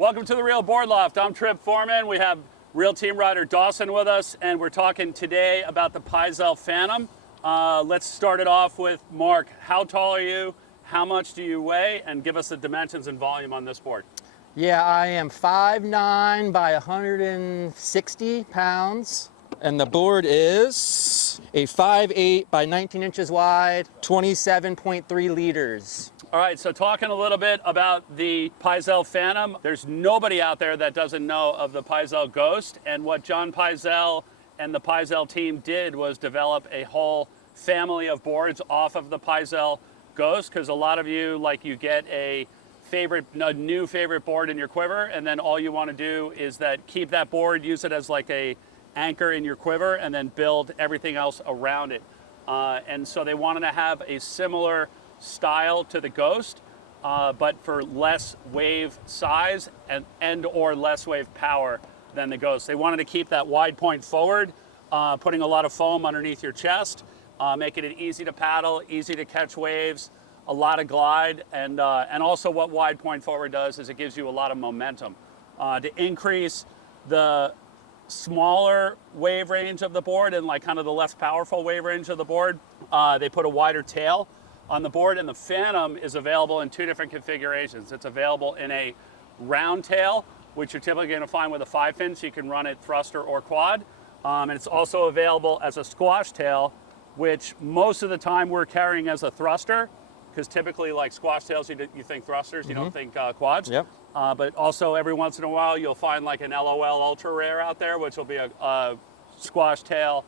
Welcome to the Real Board Loft. I'm Trip Forman. We have Real Team Rider Dawson with us, and we're talking today about the Pyzel Phantom. Let's start it off with Mark. How tall are you? How much do you weigh? And give us the dimensions and volume on this board. Yeah, I am 5'9" by 160 pounds. And the board is a 5'8" by 19 inches wide, 27.3 liters. All right, so talking a little bit about the Pyzel Phantom, there's nobody out there that doesn't know of the Pyzel Ghost, and what John Pyzel and the Pyzel team did was develop a whole family of boards off of the Pyzel Ghost, because a lot of you, like, you get a new favorite board in your quiver, and then all you want to do is keep that board, use it as like a anchor in your quiver, and then build everything else around it. And so they wanted to have a similar style to the Ghost, but for less wave size and or less wave power than the Ghost. They wanted to keep that wide point forward, putting a lot of foam underneath your chest, making it easy to paddle, easy to catch waves, a lot of glide, and also what wide point forward does is it gives you a lot of momentum. To increase the smaller wave range of the board and like kind of the less powerful wave range of the board, they put a wider tail on the board, and the Phantom is available in two different configurations. It's available in a round tail, which you're typically going to find with a 5-fin, so you can run it thruster or quad. And it's also available as a squash tail, which most of the time we're carrying as a thruster, because typically like squash tails, you think thrusters, you don't think quads. Yep. But also every once in a while, you'll find like an LOL ultra rare out there, which will be a squash tail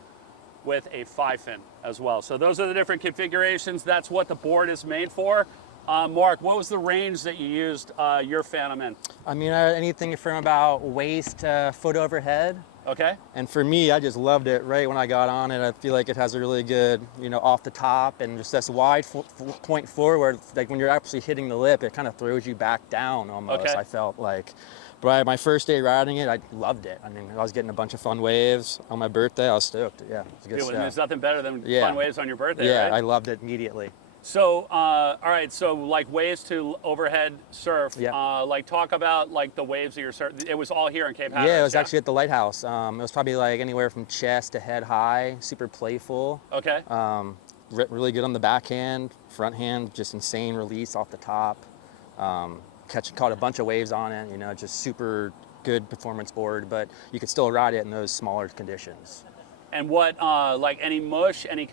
with a 5-fin as well. So those are the different configurations. That's what the board is made for. Mark, what was the range that you used your Phantom in? I mean, anything from about waist to foot overhead. Okay. And for me, I just loved it right when I got on it. I feel like it has a really good, off the top, and just this wide point forward, like when you're actually hitting the lip, it kind of throws you back down almost. Okay. I felt like. But my first day riding it, I loved it. I mean, I was getting a bunch of fun waves on my birthday. I was stoked. Yeah, it was good stuff. There's nothing better than fun waves on your birthday, yeah, right? I loved it immediately. So, all right, so like waves to overhead surf, like talk about like the waves of your surf. It was all here in Cape Hatteras. Yeah, it was actually at the lighthouse. It was probably like anywhere from chest to head high, super playful. Okay. Really good on the backhand, front hand, just insane release off the top. Caught a bunch of waves on it, just super good performance board, but you could still ride it in those smaller conditions. And what, like any mush, and you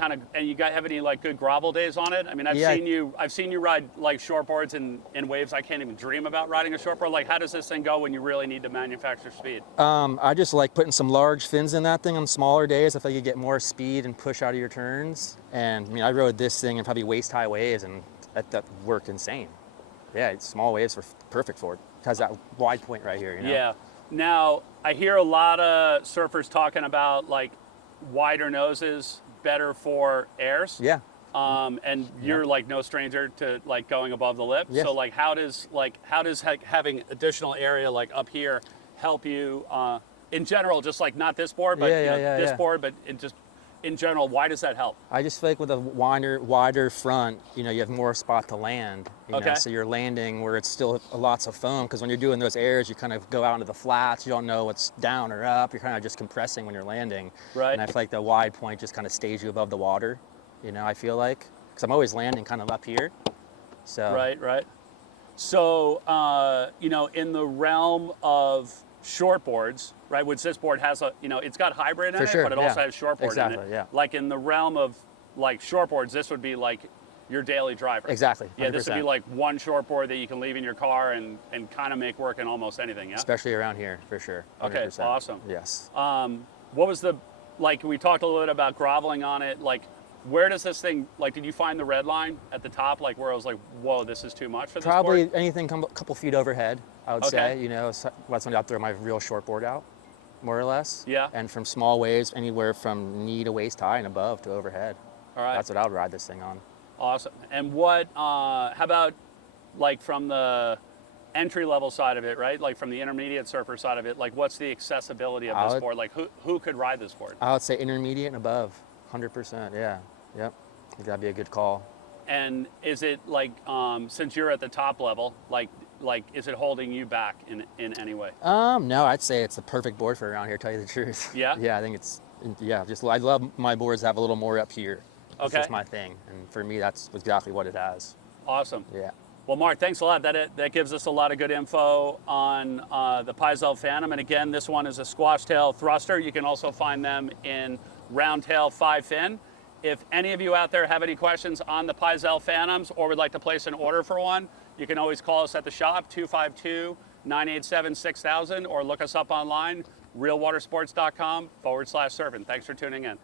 have any like good grovel days on it? I mean, I've seen you ride like shortboards in waves. I can't even dream about riding a shortboard. Like, how does this thing go when you really need to manufacture speed? I just like putting some large fins in that thing on smaller days. I feel like you get more speed and push out of your turns. And I mean, I rode this thing in probably waist high waves, and that worked insane. Yeah, small waves were perfect for it. It has that wide point right here, Yeah. Now, I hear a lot of surfers talking about like wider noses, better for airs. Yeah. And you're like no stranger to like going above the lip. Yes. So like how does having additional area like up here help you in general, just like not this board, but this board, but in general, why does that help? I just feel like with a wider front, you have more spot to land. So you're landing where it's still lots of foam, because when you're doing those airs, you kind of go out into the flats. You don't know what's down or up. You're kind of just compressing when you're landing. Right. And I feel like the wide point just kind of stays you above the water. I feel like, because I'm always landing kind of up here. So. Right. So, in the realm of shortboards, right, which this board has it's got hybrid in it, but it also has shortboard in it. Yeah. Like in the realm of like shortboards, this would be like your daily driver. Exactly. 100%. Yeah, this would be like one shortboard that you can leave in your car and kind of make work in almost anything. Yeah. Especially around here, for sure. 100%. Okay, awesome. Yes. What was we talked a little bit about groveling on it. Like, where does this thing, like, did you find the red line at the top, like where I was like, whoa, this is too much for this board? Probably anything a couple feet overhead, I would say. That's when I throw my real shortboard out, more or less. Yeah. And from small waves, anywhere from knee to waist high and above to overhead. All right. That's what I would ride this thing on. Awesome. And how about like from the entry level side of it, right? Like from the intermediate surfer side of it, like what's the accessibility of this board? Like who could ride this board? I would say intermediate and above, 100%, yeah. Yep, I think that'd be a good call. And is it like, since you're at the top level, like like, is it holding you back in any way? No, I'd say it's the perfect board for around here, to tell you the truth. Yeah? Yeah, I think it's, yeah, just, I love my boards to have a little more up here. It's Okay. just my thing. And for me, that's exactly what it has. Awesome. Yeah. Well, Mark, thanks a lot. That gives us a lot of good info on the Pyzel Phantom. And again, this one is a squash tail thruster. You can also find them in round tail 5-fin. If any of you out there have any questions on the Pyzel Phantoms or would like to place an order for one, you can always call us at the shop, 252-987-6000, or look us up online, realwatersports.com/surfing. Thanks for tuning in.